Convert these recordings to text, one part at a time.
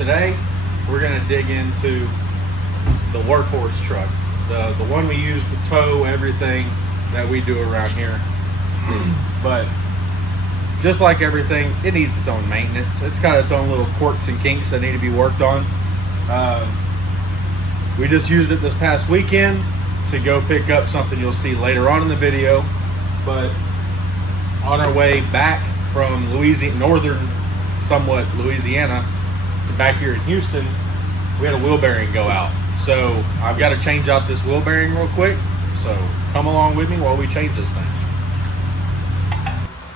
Today, we're gonna dig into the workhorse truck, the one we use to tow everything that we do around here. But just like everything, it needs its own maintenance. It's got its own little quirks and kinks that need to be worked on. We just used it this past weekend to go pick up something you'll see later on in the video. But on our way back from Louisiana, somewhat Louisiana, to back here in Houston, we had a wheel bearing go out. So I've got to change out this wheel bearing real quick. So come along with me while we change this thing.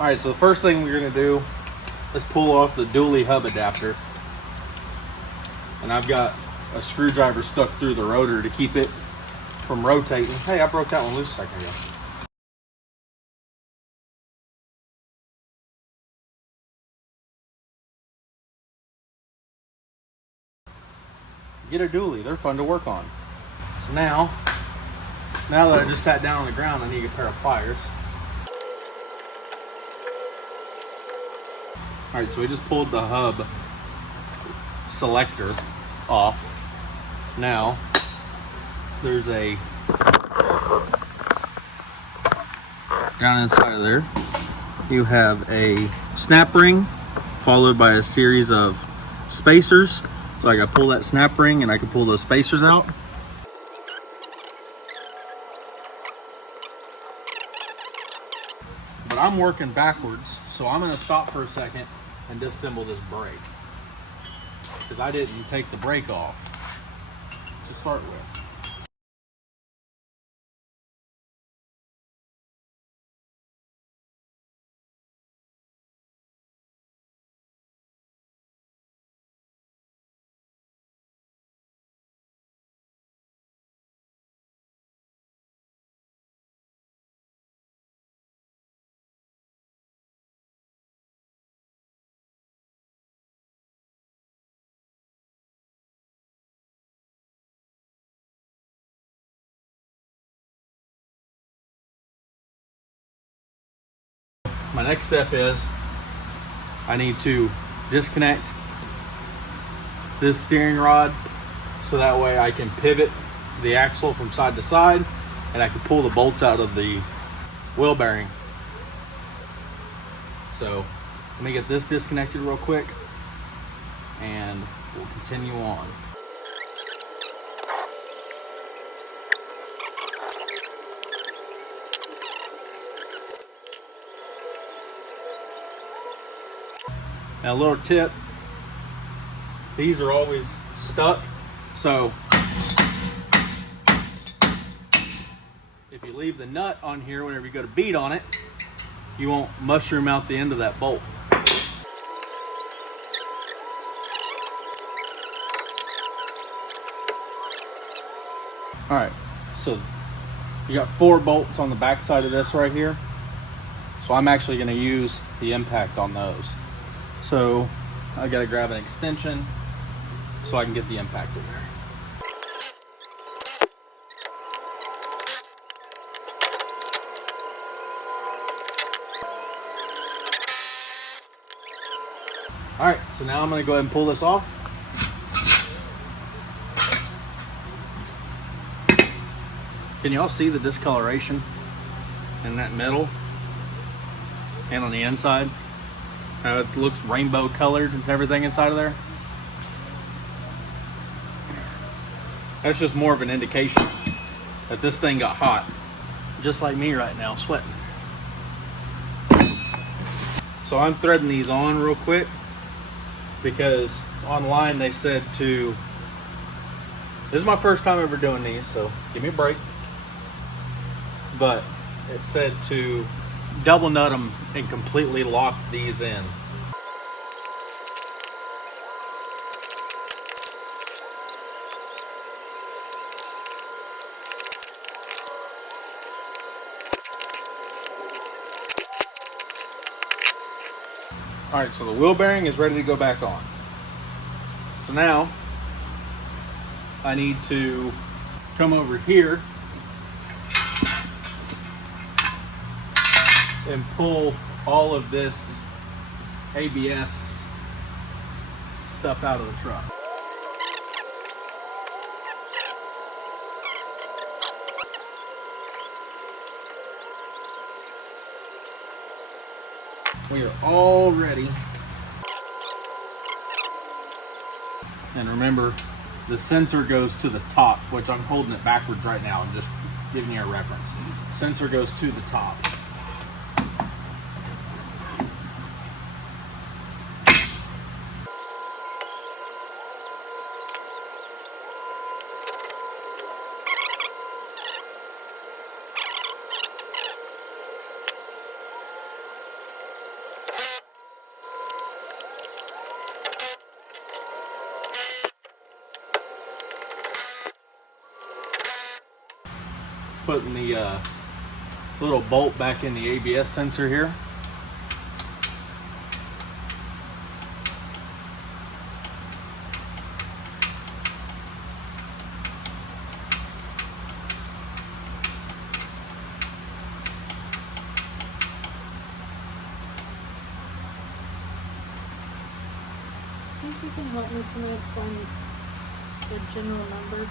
All right, so the first thing we're gonna do is pull off the dually hub adapter. And I've got a screwdriver stuck through the rotor to keep it from rotating. Hey, I broke that one loose a second ago. Get a dually, they're fun to work on. So now that I just sat down on the ground, I need a pair of pliers. All right, so we just pulled the hub selector off. Now, there's a, down inside of there, you have a snap ring followed by a series of spacers. So I can pull that snap ring and I can pull those spacers out. But I'm working backwards, so I'm gonna stop for a second and disassemble this brake, because I didn't take the brake off to start with. My next step is I need to disconnect this steering rod so that way I can pivot the axle from side to side and I can pull the bolts out of the wheel bearing. So let me get this disconnected real quick and we'll continue on. Now, a little tip, these are always stuck, so if you leave the nut on here whenever you go to beat on it, you won't mushroom out the end of that bolt. All right, so you got 4 bolts on the back side of this right here, so I'm actually going to use the impact on those. So I gotta grab an extension so I can get the impact in there. All right, so now I'm gonna go ahead and pull this off. Can y'all see the discoloration in that middle and on the inside? How it looks rainbow colored and everything inside of there. That's just more of an indication that this thing got hot. Just like me right now, sweating. So I'm threading these on real quick because online they said to, this is my first time ever doing these, so give me a break. But it said to double nut them and completely lock these in. All right, so the wheel bearing is ready to go back on. So now I need to come over here and pull all of this ABS stuff out of the truck. We are all ready. And remember, the sensor goes to the top, which I'm holding it backwards right now. I'm just giving you a reference. Sensor goes to the top. Putting the little bolt back in the ABS sensor here. I think you can help me tonight find the general number.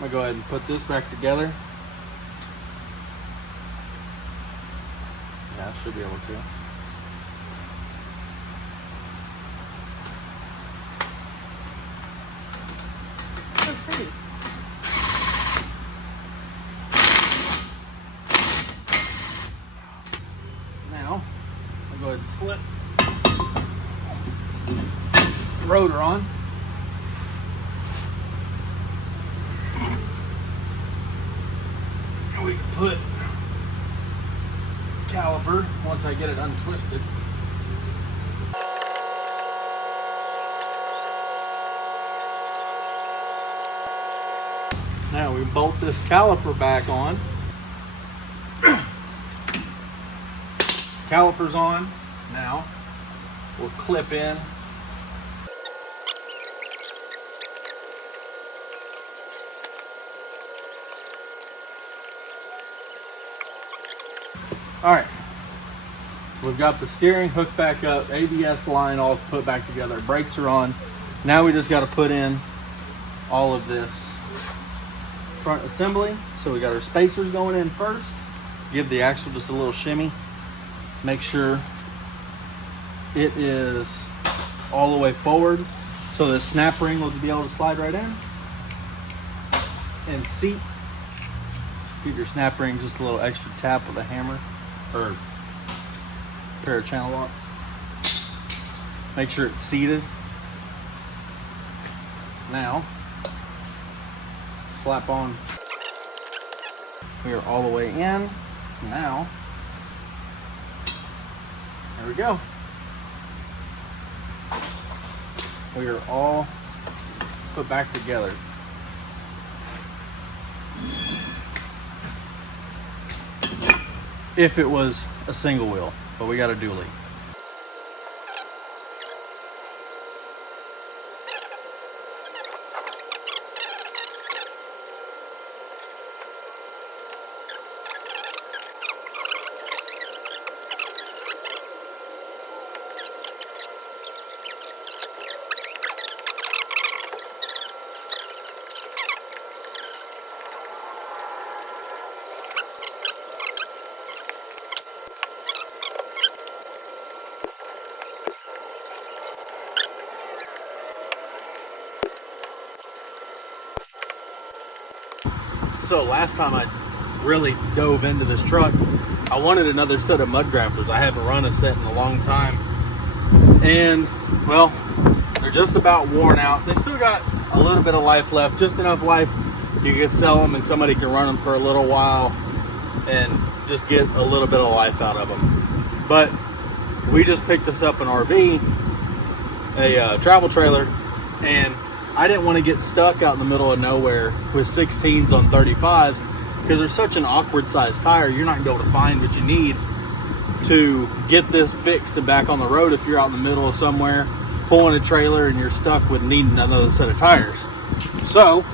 I'm gonna go ahead and put this back together. Yeah, I should be able to. So pretty. Now, I'll go ahead and slip the rotor on. And we can put caliper once I get it untwisted. Now we bolt this caliper back on. Caliper's on. Now we'll clip in. All right, we've got the steering hooked back up, ABS line all put back together, brakes are on. Now we just got to put in all of this front assembly. So we got our spacers going in first. Give the axle just a little shimmy. Make sure it is all the way forward so the snap ring will be able to slide right in. And seat. Give your snap ring just a little extra tap with a hammer or pair of channel locks. Make sure it's seated. Now, slap on. We are all the way in. Now, there we go. We are all put back together. If it was a single wheel, but we got a dually. So last time I really dove into this truck, I wanted another set of mud grapplers. I haven't run a set in a long time. And, well, they're just about worn out. They still got a little bit of life left, just enough life you can sell them and somebody can run them for a little while and just get a little bit of life out of them. But we just picked this up an RV, a travel trailer, and I didn't want to get stuck out in the middle of nowhere with 16s on 35s because they're such an awkward size tire. You're not going to be able to find what you need to get this fixed and back on the road if you're out in the middle of somewhere pulling a trailer and you're stuck with needing another set of tires. So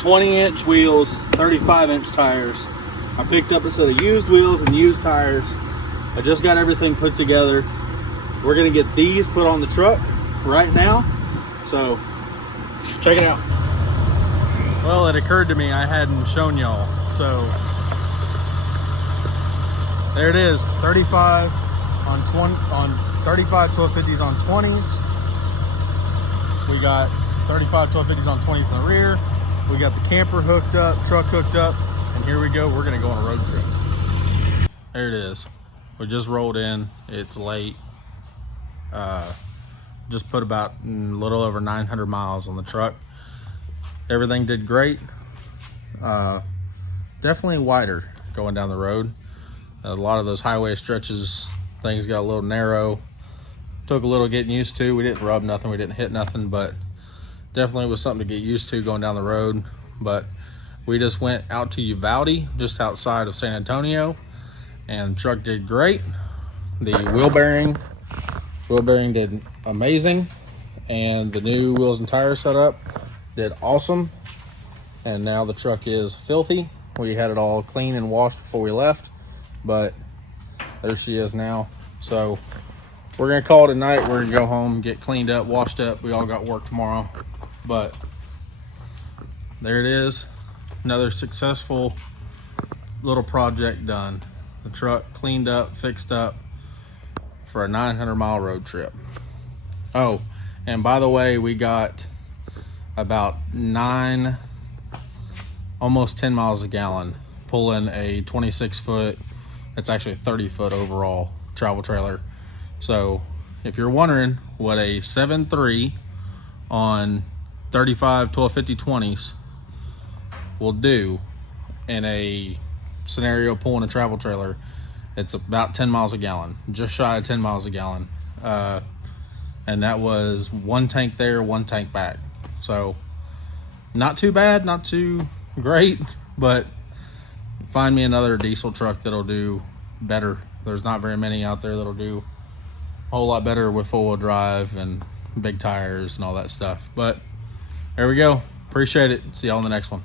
"20" wheels, 35" tires. I picked up a set of used wheels and used tires. I just got everything put together. We're gonna get these put on the truck right now. So check it out. Well, it occurred to me I hadn't shown y'all. So there it is, 35 on 20 on 35 1250s on 20s. We got 35 1250s on 20s in the rear. We got the camper hooked up, truck hooked up, and here we go. We're gonna go on a road trip. There it is. We just rolled in. It's late. Just put about a little over 900 miles on the truck. Everything did great. Definitely wider going down the road. A lot of those highway stretches, things got a little narrow. Took a little getting used to. We didn't rub nothing, we didn't hit nothing, but definitely was something to get used to going down the road. But we just went out to Uvalde, just outside of San Antonio, and the truck did great. The wheel bearing did amazing, and the new wheels and tire setup did awesome. And now the truck is filthy. We had it all clean and washed before we left, but there she is now. So we're gonna call it a night. We're gonna go home, get cleaned up, washed up. We all got work tomorrow, but there it is. Another successful little project done. The truck cleaned up, fixed up for a 900-mile road trip. Oh, and by the way, we got about 9, almost 10 miles a gallon pulling a 26-foot, it's actually a 30-foot overall travel trailer. So if you're wondering what a 7.3 on 35 1250 20s will do in a scenario pulling a travel trailer, it's about 10 miles a gallon, just shy of 10 miles a gallon. And that was one tank there, one tank back. So not too bad, not too great, but find me another diesel truck that'll do better. There's not very many out there that'll do a whole lot better with four-wheel drive and big tires and all that stuff. But there we go. Appreciate it. See y'all in the next one.